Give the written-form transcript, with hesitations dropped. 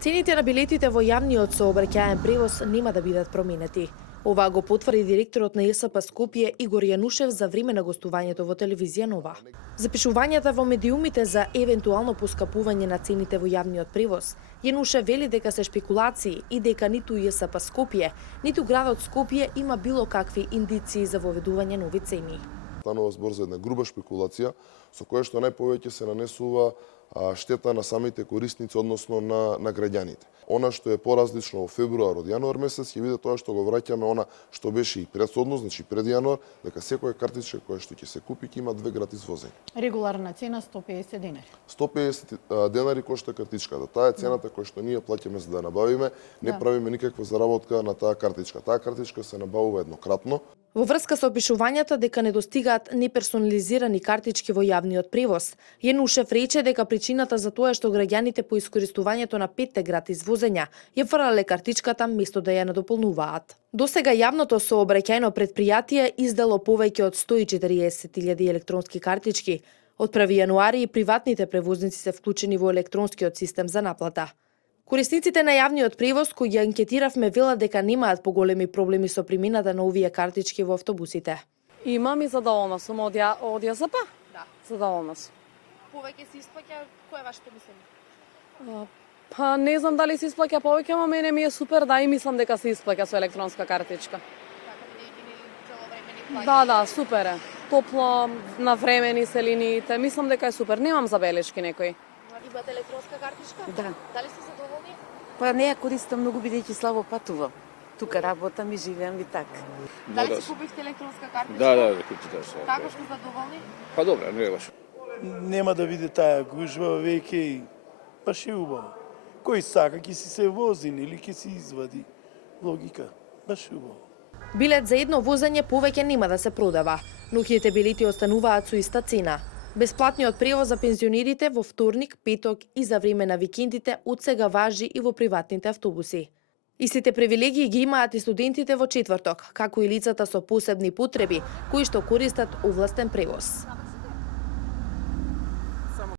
Цените на билетите во јавниот сообраќаен превоз нема да бидат променети. Ова го потврди директорот на ЕСП Скопје Игор Јанушев за време на гостувањето во телевизија Нова. Запишувањата во медиумите за евентуално поскапување на цените во јавниот превоз, Јанушев вели дека се шпекулации и дека ниту ЕСП Скопје, ниту градот Скопје има било какви индиции за воведување нови цени. Станува збор за една груба шпекулација со која што најповеќе се нанесува штета на самите корисници, односно на граѓаните. Она што е поразлично во февруар од јануар месец ќе биде тоа што го враќаме она што беше и претходно, значи пред јануар, дека секоја картичка која што ќе се купи ќе има 2 гратис возења. Регуларна цена 150 денари. 150 денари кошта картичката. Таа е цената која што ние плаќаме за да набавиме, не правиме никаква заработка на таа картичка. Таа картичка се набавува еднократно. Во врска со опишувањата дека недостигаат неперсонализирани картички во јавниот превоз, Јанушев рече дека причината за тоа е што граѓаните по искористувањето на 5 гратис возења ја фрлале картичката место да ја надополнуваат. Досега јавното сообраќајно претпријатие издало повеќе од 140.000 електронски картички. Од 1 јануари и приватните превозници се вклучени во електронскиот систем за наплата. Корисниците на јавниот превоз кои ја анкетиравме велат дека немаат поголеми проблеми со примената на овие картички во автобусите. Имам и задоволна сум од ЈСП? Да. Задоволна сум. Повеќе се исплаќа, кој е вашето мислење? Па не знам дали се исплаќа повеќе, ама мене ми е супер, да, и мислам дека се исплаќа со електронска картичка. Да, супер е. Топло, навремени се линиите, мислам дека е супер. Немам забелешки некои. Имате електронска картичка? Да. Дали сте задоволни? Па не ја користам многу бидејќи слабо патувам. Тука работам и живеам и така. Дали си купивте електронска картичка? Да, купите се. Како сте задоволни? Па добре, не е лошо. Нема да биде таа гужва веќе и баш е убаво. Кој сака ќе си се вози или ќе си извади. Логика, баш е убаво. Билет за едно возење повеќе нема да се продава. Ноќните билети остануваат со иста цена. Бесплатниот превоз за пензионерите во вторник, петок и за време на викендите од сега важи и во приватните автобуси. Истите привилегии ги имаат и студентите во четврток, како и лицата со посебни потреби, кои што користат овластен превоз.